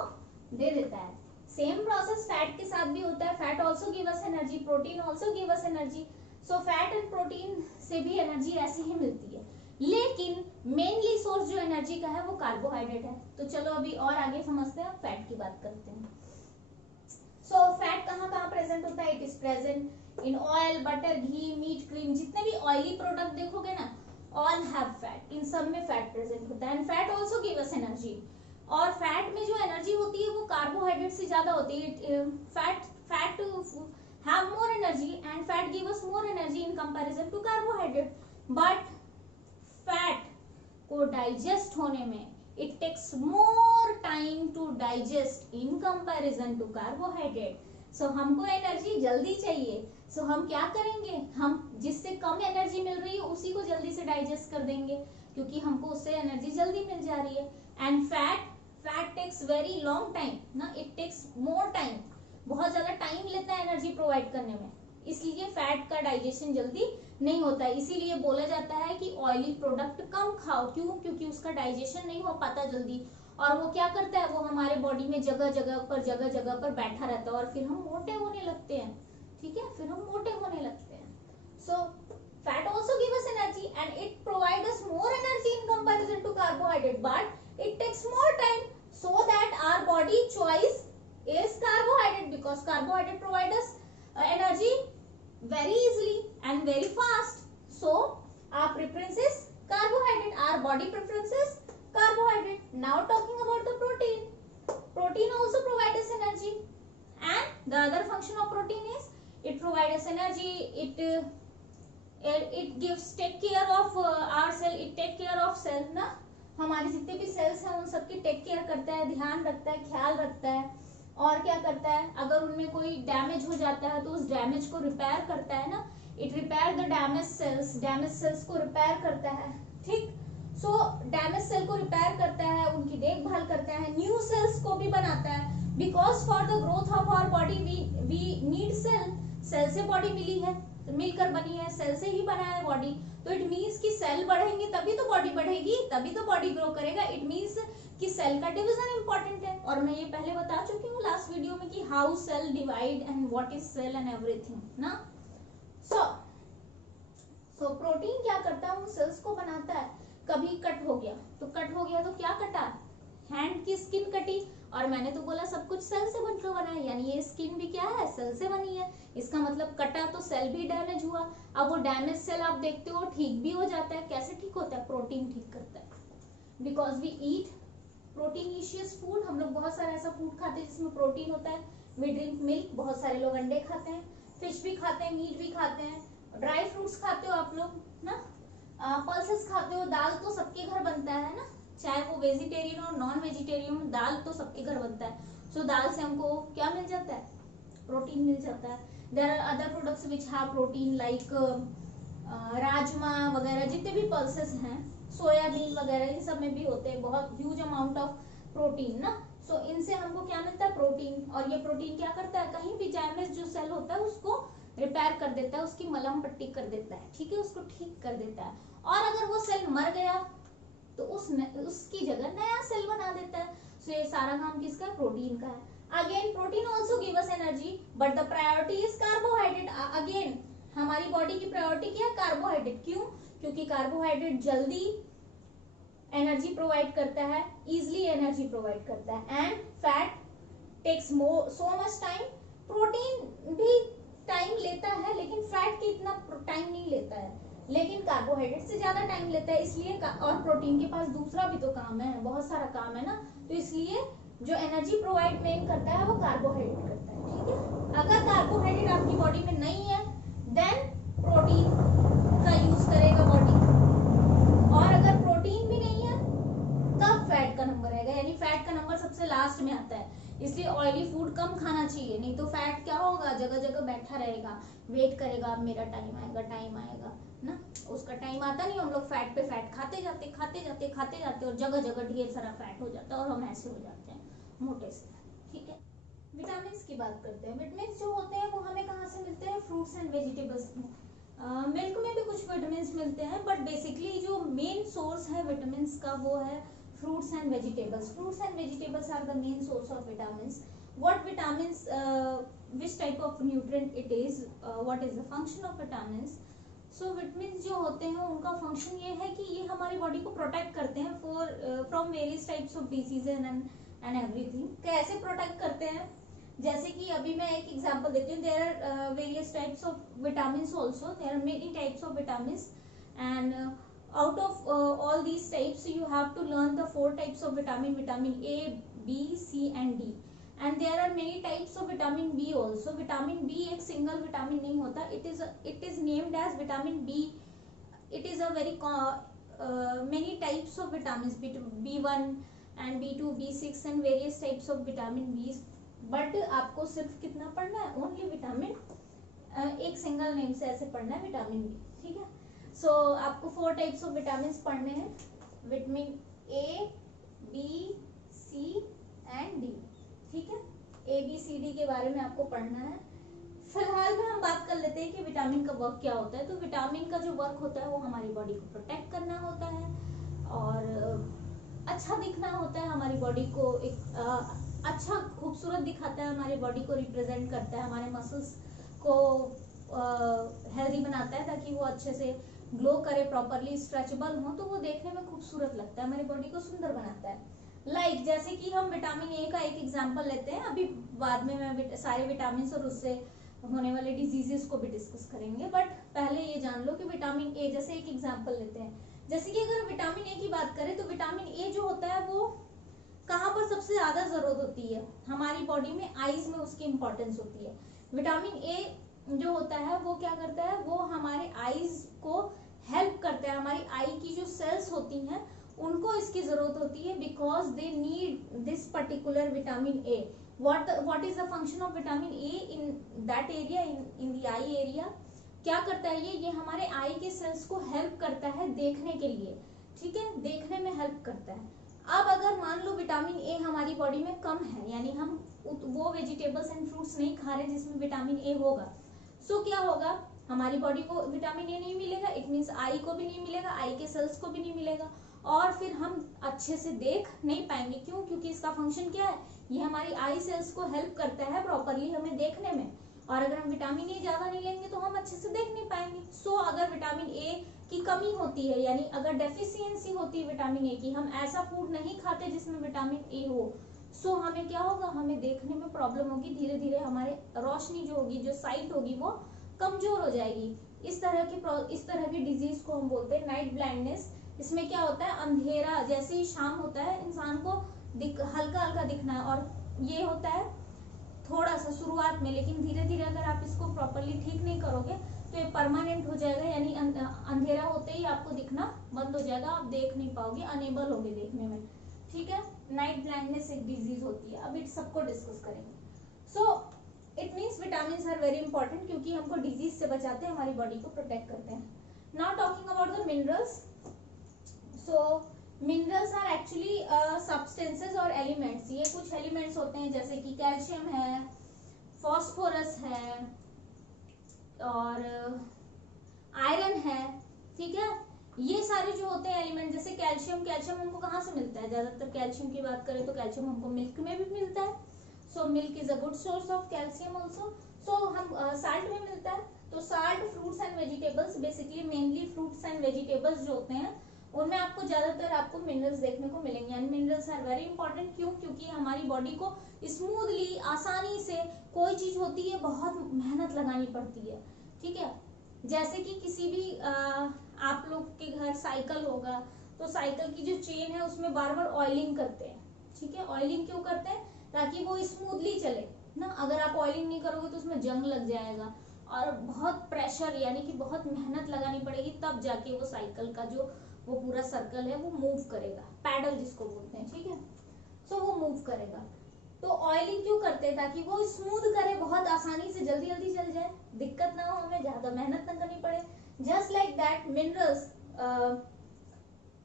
दे देता है। सेम प्रोसेस फैट के साथ भी होता है। Fat also give us energy, protein also give us energy. So fat and protein से भी एनर्जी ऐसी ही मिलती है, लेकिन मेनली सोर्स जो एनर्जी का है वो कार्बोहाइड्रेट है। तो चलो अभी और आगे समझते हैं, फैट की बात करते हैं। सो फैट कहाँ कहाँ प्रेजेंट होता है, it is present in oil, butter, ghee, meat, cream, जितने भी ऑयली प्रोडक्ट देखोगे ना, ऑल हैव फैट, इन सब में फैट प्रेजेंट होता है। And fat also give us energy, और फैट में जो एनर्जी होती है वो कार्बोहाइड्रेट से ज्यादा होती है। Fat have more energy and fat give us more energy in comparison to carbohydrate, but fat को डाइजेस्ट होने में it takes more time to digest in comparison to carbohydrate. So हमको एनर्जी जल्दी चाहिए, so हम क्या करेंगे, हम जिससे कम एनर्जी मिल रही है उसी को जल्दी से डाइजेस्ट कर देंगे, क्योंकि हमको उससे एनर्जी जल्दी मिल जा रही है। And fat takes very long time ना, इट टेक्स मोर टाइम, बहुत ज्यादा टाइम लेता है एनर्जी प्रोवाइड करने में, इसलिए फैट का डाइजेशन जल्दी नहीं होता है। इसीलिए बोला जाता है कि ऑयली प्रोडक्ट कम खाओ, क्यों, क्योंकि उसका डाइजेशन नहीं हो पाता जल्दी, और वो क्या करता है, वो हमारे बॉडी में जगह जगह पर बैठा रहता है, और फिर हम मोटे होने लगते हैं, ठीक है, फिर हम मोटे होने लगते हैं। So fat also give us energy and it provide us more energy in comparison to carbohydrate, but it takes more time, so that our body choice is carbohydrate, because carbohydrate provide us energy very easily and very fast. So our preference is carbohydrate, our body preference is carbohydrate. Now talking about the protein. Protein also provides us energy, and the other function of protein is it provides us energy, it gives take care of our cell, it take care of cell ना, हमारे जितने भी sales हैं उन सबकी take care करता है, ध्यान रखता है, ख्याल रखता है, और क्या करता है, अगर उनमें कोई डैमेज हो जाता है तो उस डैमेज को रिपेयर करता है ना, it repair the damage cells को रिपेयर करता है, ठीक। सो डैमेज सेल को रिपेयर करता है, उनकी देखभाल करता है, न्यू सेल्स को भी बनाता है, because for the growth of our body we need cell से बॉडी मिली है, मिलकर बनी है, सेल से ही बना है बॉडी, तो इट मीन्स कि सेल बढ़ेंगे तभी तो बॉडी बढ़ेगी, तभी तो बॉडी ग्रो करेगा। इट मीन्स कि सेल का डिवीजन इंपॉर्टेंट है, और मैं ये पहले बता चुकी हूँ लास्ट वीडियो में कि how cell divide and what is cell and everything ना। सो प्रोटीन क्या करता है, उन सेल्स को बनाता है। कभी कट हो गया तो क्या कटा, हैंड की स्किन कटी, और मैंने तो बोला सब कुछ सेल से बनकर बना है, यानी ये स्किन भी क्या है, सेल से बनी है, इसका मतलब कटा तो सेल भी डैमेज हुआ। अब वो डैमेज सेल आप देखते हो ठीक भी हो जाता है, कैसे ठीक होता है, प्रोटीन ठीक करता है, because we eat proteinaceous food, हम लोग बहुत सारा ऐसा फूड खाते हैं जिसमें प्रोटीन होता है। वी ड्रिंक मिल्क, बहुत सारे लोग अंडे खाते हैं, फिश भी खाते हैं, मीट भी खाते हैं, ड्राई फ्रूट्स खाते हो आप लोग ना, पल्सेस खाते हो, दाल तो सबके घर बनता है ना, चाहे वो वेजिटेरियन और नॉन वेजिटेरियन, दाल तो सबके घर बनता है। सो दाल से हमको क्या मिल जाता है, प्रोटीन मिल जाता है। There are other products which have protein like rajma वगैरह, जितने भी पल्सेस हैं, सोयाबीन वगैरह, इन सब में भी होते हैं बहुत ह्यूज अमाउंट ऑफ प्रोटीन ना। सो इनसे हमको क्या मिलता है, प्रोटीन, और ये प्रोटीन क्या करता है, कहीं भी डैमेज जो सेल होता है उसको रिपेयर कर देता है, उसकी मलहम पट्टी कर देता है, ठीक है, उसको ठीक कर देता है, और अगर वो सेल मर गया तो उसकी जगह नया सेल बना देता है। सो ये सारा काम किसका, प्रोटीन का है। Again protein also give us energy, but the priority is carbohydrate. Again हमारी बॉडी की प्रायोरिटी क्या है? कार्बोहाइड्रेट। क्यों? क्योंकि कार्बोहाइड्रेट जल्दी एनर्जी प्रोवाइड करता है, इजिली एनर्जी प्रोवाइड करता है, and fat takes so much time. Protein भी टाइम लेता है लेकिन फैट की इतना टाइम नहीं लेता है, लेकिन कार्बोहाइड्रेट से ज्यादा टाइम लेता है। इसलिए और प्रोटीन के पास दूसरा भी तो काम है, बहुत सारा काम है ना, तो इसलिए जो एनर्जी प्रोवाइड मेन करता है वो कार्बोहाइड्रेट करता है। ठीक है, अगर कार्बोहाइड्रेट आपकी बॉडी में नहीं है देन प्रोटीन का यूज करेगा बॉडी, और अगर प्रोटीन भी नहीं है तब फैट का नंबर आएगा, यानी फैट का नंबर सबसे लास्ट में आता है। इसलिए ऑयली फूड कम खाना चाहिए, नहीं तो फैट क्या होगा, जगह जगह बैठा रहेगा, वेट करेगा मेरा टाइम आएगा ना, उसका टाइम आता नहीं, हम लोग फैट पे फैट खाते जाते और जगह जगह ढेर सारा फैट हो जाता है और हम ऐसे हो जाते हैं मोटे से। ठीक है, विटामिन की बात करते हैं। विटामिन जो होते हैं वो हमें कहाँ से मिलते हैं? फ्रूट्स एंड वेजिटेबल्स में। मिल्क में भी कुछ विटामिन मिलते हैं, बट बेसिकली जो मेन सोर्स है विटामिन का वो है fruits and vegetables. Fruits and vegetables are the main source of vitamins. What vitamins, which type of nutrient it is, what is the function of vitamins? So vitamins जो होते हैं उनका function ये है कि ये हमारी बॉडी को प्रोटेक्ट करते हैं for from various types of diseases and everything. कैसे प्रोटेक्ट करते हैं? जैसे कि अभी मैं एक एग्जांपल देती हूँ। There are various types of vitamins also, there are many types of vitamins, and out of all these types you have to learn the 4 types of vitamin A, B, C and D, and there are many types of vitamin B also. vitamin B एक single vitamin नहीं होता, it is named as vitamin B. it is a very many types of vitamins, B1 and B2, B6 and various types of vitamin B, but आपको सिर्फ कितना पढ़ना है? Only vitamin एक single name से ऐसे पढ़ना है विटामिन बी। ठीक है, सो आपको 4 टाइप्स ऑफ विटामिन पढ़ने हैं, vitamin A, B, C and D. ठीक है, ए बी सी डी के बारे में आपको पढ़ना है। फिलहाल में हम बात कर लेते हैं कि विटामिन का वर्क क्या होता है। तो विटामिन का जो वर्क होता है वो हमारी बॉडी को प्रोटेक्ट करना होता है और अच्छा दिखना होता है, हमारी बॉडी को एक अच्छा खूबसूरत दिखाता है, हमारी बॉडी को रिप्रेजेंट करता है, हमारे मसल्स को हेल्दी बनाता है ताकि वो अच्छे से ग्लो करे, प्रॉपरली स्ट्रेचेबल हो, तो वो देखने में खूबसूरत लगता है, हमारी बॉडी को सुंदर बनाता है। जैसे कि हम विटामिन ए का एक एग्जांपल लेते हैं, अभी बाद में मैं सारे विटामिन और उससे होने वाले डिजीजेस को भी डिस्कस करेंगे, बट पहले ये जान लो कि विटामिन ए, जैसे एक एग्जांपल लेते हैं, जैसे कि अगर विटामिन ए की बात करें तो विटामिन ए जो होता है वो कहाँ पर सबसे ज्यादा जरूरत होती है? हमारी बॉडी में आईज में उसकी इंपॉर्टेंस होती है। विटामिन ए जो होता है वो क्या करता है? वो हमारे आईज को हेल्प करता है, हमारी आई की जो सेल्स होती हैं उनको इसकी जरूरत होती है, because they need this particular vitamin A. What is the function of vitamin A in that area, in the eye area? क्या करता है ये हमारे आई के सेल्स को हेल्प करता है देखने के लिए। ठीक है, देखने में हेल्प करता है। अब अगर मान लो विटामिन ए हमारी बॉडी में कम है, यानी हम वो वेजिटेबल्स एंड फ्रूट्स नहीं खा रहे जिसमें विटामिन ए होगा, सो क्या होगा? हमारी बॉडी को विटामिन ए नहीं मिलेगा, इट मीन्स आई को भी नहीं मिलेगा, आई के सेल्स को भी नहीं मिलेगा, और फिर हम अच्छे से देख नहीं पाएंगे। क्यों? क्योंकि इसका फंक्शन क्या है? ये हमारी आई सेल्स को हेल्प करता है प्रॉपरली हमें देखने में, और अगर हम विटामिन ए ज्यादा नहीं लेंगे तो हम अच्छे से देख नहीं पाएंगे। सो अगर विटामिन ए की कमी होती है, यानी अगर डेफिशिएंसी होती है विटामिन ए की, हम ऐसा फूड नहीं खाते जिसमें विटामिन ए हो, सो हमें क्या होगा? हमें देखने में प्रॉब्लम होगी, धीरे धीरे हमारे रोशनी जो होगी, जो साइट होगी, वो कमजोर हो जाएगी। इस तरह की डिजीज को हम बोलते हैं नाइट ब्लाइंडनेस। इसमें क्या होता है? अंधेरा, जैसे ही शाम होता है इंसान को हल्का हल्का दिखना है, और ये होता है थोड़ा सा शुरुआत में, लेकिन धीरे धीरे अगर आप इसको प्रॉपरली ठीक नहीं करोगे तो ये परमानेंट हो जाएगा, यानी अंधेरा होते ही आपको दिखना बंद हो जाएगा, आप देख नहीं पाओगे, अनेबल होगे देखने में। ठीक है, नाइट ब्लाइंडनेस एक डिजीज होती है, अब इस सबको डिस्कस करेंगे। So it means vitamin are very important, क्योंकि हमको डिजीज से बचाते हैं, हमारी बॉडी को प्रोटेक्ट करते हैं। Now talking about the minerals. So minerals are actually substances और एलिमेंट्स। ये कुछ एलिमेंट्स होते हैं जैसे कि कैल्शियम है, फॉस्फोरस है और आयरन है। ठीक है, ये सारे जो होते हैं एलिमेंट, जैसे कैल्शियम हमको कहाँ से मिलता है? ज्यादातर कैल्शियम की बात करें तो कैल्शियम हमको मिल्क में भी मिलता है। So milk is a good source of calcium also. So हम साल्ट में मिलता है, तो salt fruits and vegetables, basically mainly fruits and vegetables जो होते हैं उनमें आपको ज्यादातर आपको मिनरल्स देखने को मिलेंगे। And minerals are very important, क्यों? क्योंकि हमारी बॉडी को स्मूथली, आसानी से कोई चीज होती है बहुत मेहनत लगानी पड़ती है, ठीक है। जैसे कि किसी भी आप लोग के घर साइकिल होगा, तो साइकिल की जो चेन है उसमें बार बार ऑयलिंग करते हैं, ठीक है। ऑयलिंग क्यों करते हैं? ताकि वो स्मूथली चले ना। अगर आप ऑयलिंग नहीं करोगे तो उसमें जंग लग जाएगा और बहुत प्रेशर यानी कि बहुत मेहनत लगानी पड़ेगी, तब जाके वो साइकिल का जो वो पूरा सर्कल है वो मूव करेगा, पैडल जिसको बोलते हैं, ठीक है। सो वो मूव करेगा। तो ऑयलिंग क्यों करते हैं? ताकि वो स्मूथ करे, बहुत आसानी से जल्दी जल्दी चल जाए, दिक्कत ना हो, हमें ज्यादा मेहनत ना करनी पड़े। Just like that minerals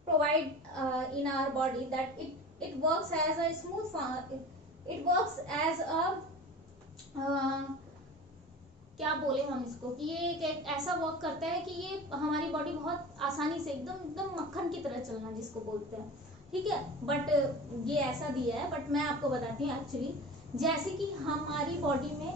provide in our body that it works as a smooth it works as a क्या बोले हम इसको, कि ये एक ऐसा वर्क करता है कि ये हमारी बॉडी बहुत आसानी से एकदम एकदम मक्खन की तरह चलना जिसको बोलते हैं, ठीक है। बट ये ऐसा दिया है, बट मैं आपको बताती हूँ एक्चुअली, जैसे कि हमारी बॉडी में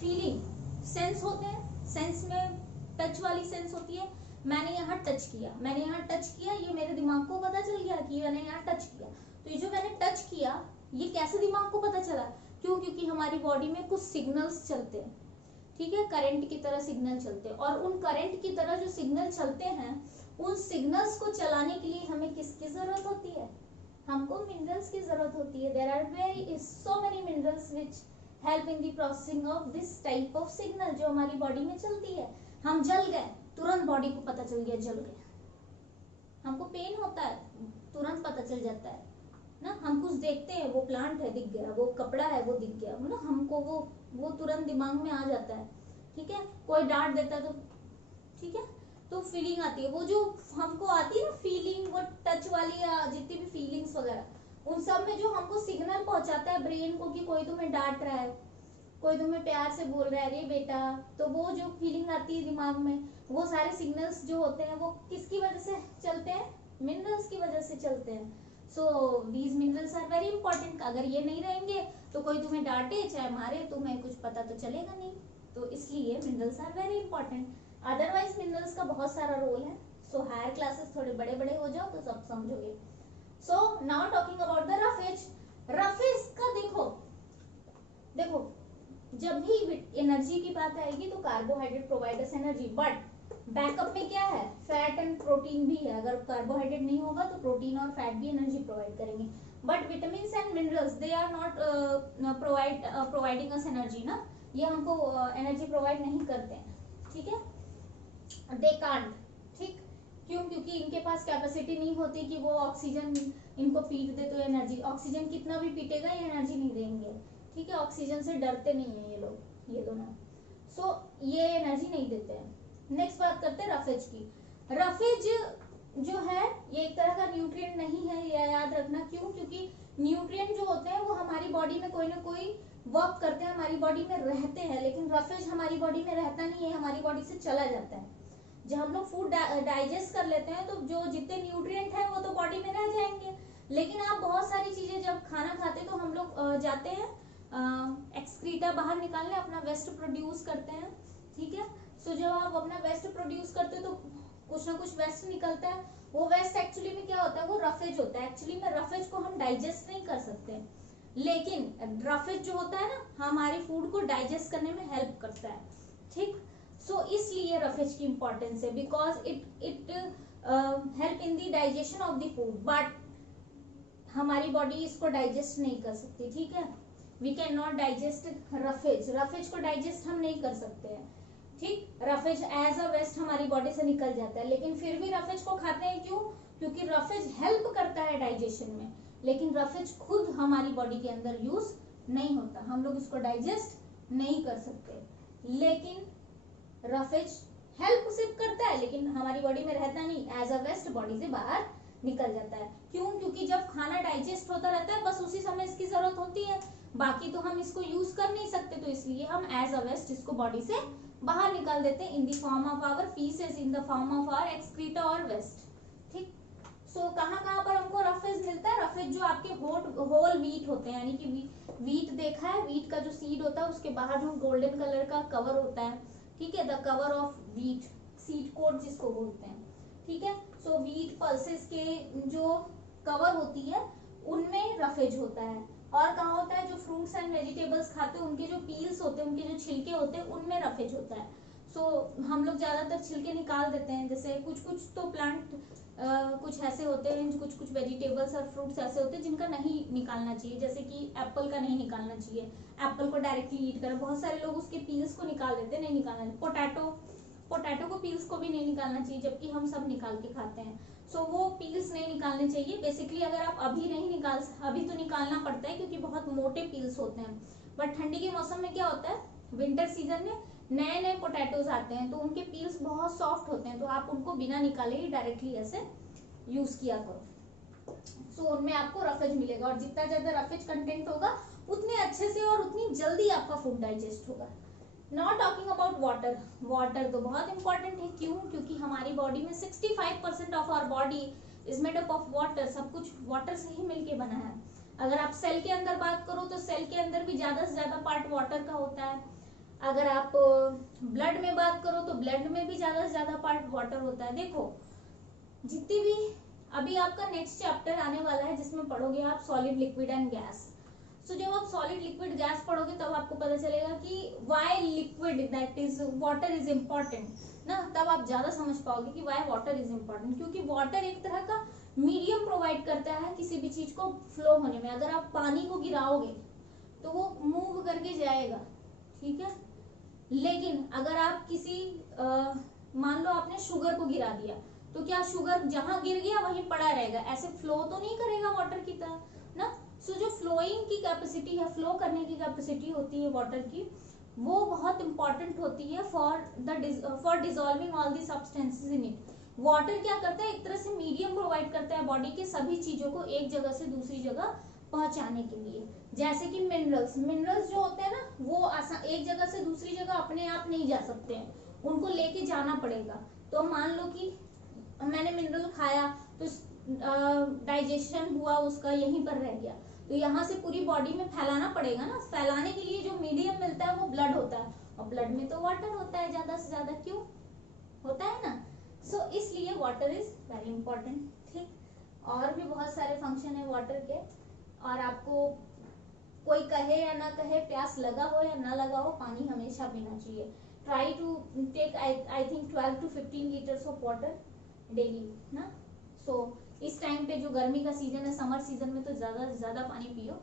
फीलिंग सेंस होते हैं, सेंस में टच वाली सेंस होती है। मैंने यहाँ टच किया, मैंने यहाँ टच किया, ये मेरे दिमाग को पता चल गया कि मैंने यहाँ टच किया। तो ये जो मैंने टच किया ये कैसे दिमाग को पता चला? क्यों? क्योंकि हमारी बॉडी में कुछ सिग्नल्स चलते हैं, ठीक है, करंट की तरह सिग्नल चलते हैं। और उन करंट की तरह जो सिग्नल चलते हैं, उन सिग्नल्स को चलाने के लिए हमें किसकी जरूरत होती है? हमको मिनरल्स की जरूरत होती है। There are very so many minerals which help in the processing of this type of signal जो हमारी बॉडी में चलती है। हम जल गए, तुरंत बॉडी को पता चल गया जल गए। हमको पेन होता है, तुरंत पता चल जाता है ना। हम कुछ देखते हैं, वो प्लांट है दिख गया, वो कपड़ा है वो दिख गया, मतलब हमको वो तुरंत दिमाग में आ जाता है, ठीक है। कोई डांट देता है तो ठीक है, तो फीलिंग आती है, वो जो हमको आती है ना फीलिंग, वो टच वाली या जितनी भी फीलिंग्स वगैरह, उन सब में जो हमको सिग्नल पहुंचाता है ब्रेन को कि कोई तुम्हें डांट रहा है, कोई तुम्हें प्यार से बोल रहा है अरे बेटा, तो वो जो फीलिंग आती है दिमाग में, वो सारे सिग्नल्स जो होते हैं वो किसकी वजह से चलते हैं? मिनरल्स की वजह से चलते हैं। So these minerals are very important. अगर ये नहीं रहेंगे तो कोई तुम्हें डांटे चाहे मारे, तुम्हें कुछ पता तो चलेगा नहीं। तो इसलिए minerals are very important. Otherwise minerals का बहुत सारा रोल है। सो हायर क्लासेस थोड़े बड़े बड़े हो जाओ तो सब समझोगे। So now talking about the roughage. Roughage का देखो जब भी एनर्जी की बात आएगी तो carbohydrate provides energy, but backup में क्या है? फैट एंड प्रोटीन भी है। अगर कार्बोहाइड्रेट नहीं होगा तो प्रोटीन और फैट भी एनर्जी प्रोवाइड करेंगे, but vitamin and minerals they are not providing us energy ना, ये हमको एनर्जी प्रोवाइड नहीं करते हैं, ठीक है, दे कांट, ठीक। क्यों? क्योंकि इनके पास कैपेसिटी नहीं होती कि वो ऑक्सीजन इनको पीट दे तो एनर्जी, ऑक्सीजन कितना भी पीटेगा ये एनर्जी नहीं देंगे, ठीक है। ऑक्सीजन से डरते नहीं है ये लोग, ये दोनों। सो ये एनर्जी नहीं देते हैं। नेक्स्ट बात करते हैं रफेज की। रफेज जो है ये एक तरह का न्यूट्रिएंट नहीं है, ये याद रखना। क्यों? क्योंकि न्यूट्रिएंट जो होते हैं वो हमारी बॉडी में कोई ना कोई वर्क करते हैं, हमारी बॉडी में रहते हैं, लेकिन रफेज हमारी बॉडी में रहता नहीं है, हमारी बॉडी से चला जाता है। जब हम लोग फूड डाइजेस्ट कर लेते हैं तो जो जितने न्यूट्रिएंट है वो तो बॉडी में रह जाएंगे, लेकिन आप बहुत सारी चीजें जब खाना खाते तो हम लोग जाते हैं एक्सक्रीटा बाहर निकालने, अपना वेस्ट प्रोड्यूस करते हैं, ठीक है। सो जब आप अपना वेस्ट प्रोड्यूस करते हो तो कुछ ना कुछ वेस्ट निकलता है। वो वेस्ट एक्चुअली में क्या होता है? वो रफेज होता है। एक्चुअली में रफेज को हम डाइजेस्ट नहीं कर सकते, लेकिन रफेज जो होता है ना हमारे फूड को डाइजेस्ट करने में हेल्प करता है, ठीक। सो इसलिए रफेज की इंपॉर्टेंस है, because it help in the digestion of the food, but हमारी बॉडी इसको डाइजेस्ट नहीं कर सकती, ठीक है। We can not digest roughage, roughage को डाइजेस्ट हम नहीं कर सकते हैं, ठीक। रफेज एज अ वेस्ट हमारी बॉडी से निकल जाता है, लेकिन फिर भी रफेज को खाते हैं। क्यों? क्योंकि रफेज हेल्प करता है डाइजेशन में, लेकिन रफेज खुद हमारी बॉडी के अंदर यूज नहीं होता, हम लोग इसको डाइजेस्ट नहीं कर सकते। लेकिन रफेज हेल्प सिर्फ करता है, लेकिन हमारी बॉडी में रहता नहीं, एज अ वेस्ट बॉडी से बाहर निकल जाता है। क्यों? क्योंकि जब खाना डाइजेस्ट होता रहता है बस उसी समय इसकी जरूरत होती है, बाकी तो हम इसको यूज कर नहीं सकते, तो इसलिए हम एज अ वेस्ट इसको बॉडी से बाहर निकाल देते हैं in the form of our faeces, in the form of our excreta और वेस्ट, ठीक। सो कहाँ कहाँ पर हमको रफेज मिलता है? रफेज जो आपके होल व्हीट होते हैं, यानी कि व्हीट देखा है, व्हीट का जो सीड होता है उसके बाहर जो गोल्डन कलर का कवर होता है, ठीक है, the cover of wheat, seed coat जिसको बोलते हैं, ठीक है। सो व्हीट पल्सेस के जो कवर होती है उनमें रफेज होता है। और कहाँ होता है? जो फ्रूट्स एंड वेजिटेबल्स खाते हैं उनके जो पील्स होते हैं, उनके जो छिलके होते हैं, उनमें रफेज होता है। सो हम लोग ज्यादातर छिलके निकाल देते हैं, जैसे कुछ कुछ तो प्लांट कुछ ऐसे होते हैं, कुछ कुछ वेजिटेबल्स और फ्रूट्स ऐसे होते हैं जिनका नहीं निकालना चाहिए, जैसे कि एप्पल का नहीं निकालना चाहिए, एप्पल को डायरेक्टली ईट करें, बहुत सारे लोग उसके पील्स को निकाल देते हैं, नहीं निकालना चाहिए। पोटैटो को पील्स को भी नहीं निकालना चाहिए, जबकि हम सब निकाल के खाते हैं। सो वो पील्स नहीं निकालने चाहिए। बेसिकली अगर आप अभी तो निकालना पड़ता है क्योंकि बहुत मोटे पील्स होते हैं, बट ठंडी के मौसम में क्या होता है, विंटर सीजन में नए नए पोटैटोज आते हैं तो उनके पील्स बहुत सॉफ्ट होते हैं, तो आप उनको बिना निकाले ही डायरेक्टली ऐसे यूज किया करो। सो उनमें आपको रफेज मिलेगा, और जितना ज्यादा रफेज कंटेंट होगा उतने अच्छे से और उतनी जल्दी आपका फूड डाइजेस्ट होगा। Not talking about water, water तो बहुत इंपॉर्टेंट है। क्यों? क्योंकि हमारी बॉडी में 65% of our body is made up of water, सब कुछ वाटर से ही मिलके बना है। अगर आप सेल के अंदर बात करो तो सेल के अंदर भी ज्यादा से ज्यादा पार्ट वाटर का होता है। अगर आप ब्लड में बात करो तो ब्लड में भी ज्यादा से ज्यादा पार्ट वाटर होता है। देखो जितनी भी, अभी आपका नेक्स्ट चैप्टर आने वाला है जिसमें पढ़ोगे आप सॉलिड, लिक्विड एंड गैस। सो जब आप सॉलिड, लिक्विड, गैस पढ़ोगे तब आपको पता चलेगा कि why liquid, that is water is important ना, तब आप ज्यादा समझ पाओगे कि व्हाई वाटर इज इम्पोर्टेंट। क्योंकि वाटर एक तरह का मीडियम प्रोवाइड करता है किसी भी चीज को फ्लो होने में। अगर आप पानी को गिराओगे तो वो मूव करके जाएगा, ठीक है, लेकिन अगर आप किसी मान लो आपने शुगर को गिरा दिया तो क्या शुगर जहां गिर गया वहीं पड़ा रहेगा? ऐसे फ्लो तो नहीं करेगा वाटर की तरह ना। सो जो फ्लोइंग की कैपेसिटी है, फ्लो करने की कैपेसिटी होती है वाटर की, वो बहुत इंपॉर्टेंट होती है for dissolving all the substances in it. Water क्या करता है? एक तरह से मीडियम प्रोवाइड करता है बॉडी के सभी चीजों को एक जगह से दूसरी जगह पहुंचाने के लिए। जैसे कि मिनरल्स जो होते हैं ना, वो एक जगह से दूसरी जगह अपने आप नहीं जा सकते हैं, उनको लेके जाना पड़ेगा। तो मान लो कि मैंने मिनरल खाया तो डाइजेशन हुआ उसका, यहीं पर रह गया, तो यहाँ से पूरी बॉडी में फैलाना पड़ेगा ना। फैलाने के लिए जो मीडियम मिलता है वो ब्लड होता है, और ब्लड में तो वाटर होता है ज्यादा से ज्यादा, क्यों होता है ना। सो इसलिए वाटर इज वेरी इंपॉर्टेंट, ठीक। और भी बहुत सारे फंक्शन है वाटर के, और आपको कोई कहे या ना कहे, प्यास लगा हो या ना लगा हो, पानी हमेशा पीना चाहिए। Try to take I think 12 to 15 litres of water daily ना। सो इस टाइम पे जो गर्मी का सीजन है, समर सीजन में, तो ज्यादा से ज्यादा पानी पियो।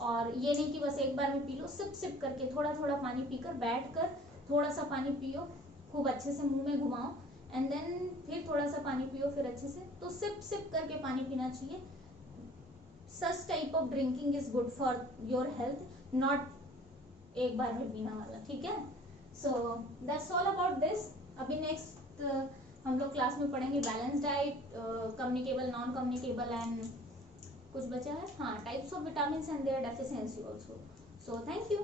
और ये नहीं कि बस एक बार में पी लो, सिप सिप करके थोड़ा थोड़ा पानी पीकर बैठ कर थोड़ा सा पानी पियो, खूब अच्छे से मुंह में घुमाओ, एंड देन फिर थोड़ा सा पानी पियो, फिर अच्छे से, तो सिप सिप करके पानी पीना चाहिए। Such type of drinking is good for your health, not एक बार में पीना वाला, ठीक है। So that's all about this. अभी नेक्स्ट हम लोग क्लास में पढ़ेंगे balance diet, communicable, non communicable and कुछ बचा है, हाँ, types of vitamin and their deficiency also. So thank you.